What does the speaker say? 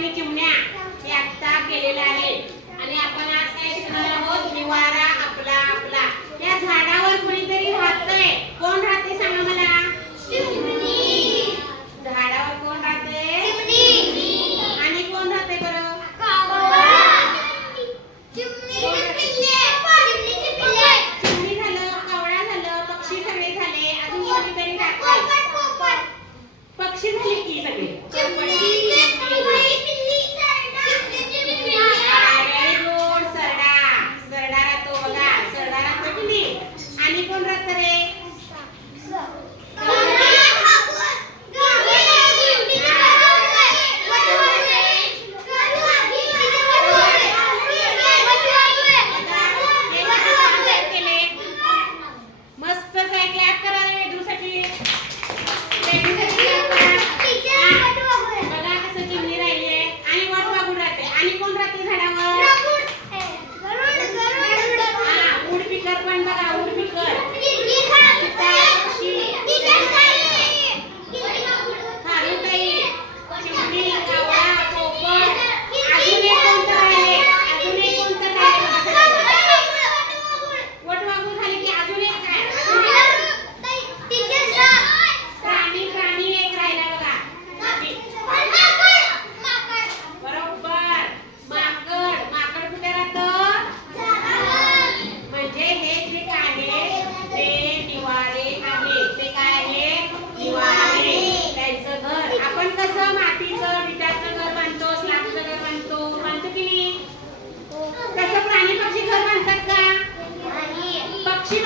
आणि चिमण्या हे आता केलेलं आहे आणि आपण आज काय शिकणार आहोत निवारा आपला आपला। या झाडावर कोणीतरी राहतंय, कोण राहते सांगा मला? चिमणी। झाडावर कोण राहते? चिमणी। आणि कोण राहते बरं? कावळा। चिमणीचे पिल्ले, चिमणीचे पिल्ले। चिमणी झालं, कावळा झालं, पक्षी सगळे झाले, अजून कोणीतरी राहते? पक्षी झाले की सगळे? आणि कोण राहतं रे? मस्त काय क्लॅप करा रे वेदूसाठी। बघा कसं चिमणी राहिली आहे आणि वाट वागून राहते। आणि कोण राहते झाडावर? उडपिकर पण बघा, उडपिकर पक्षी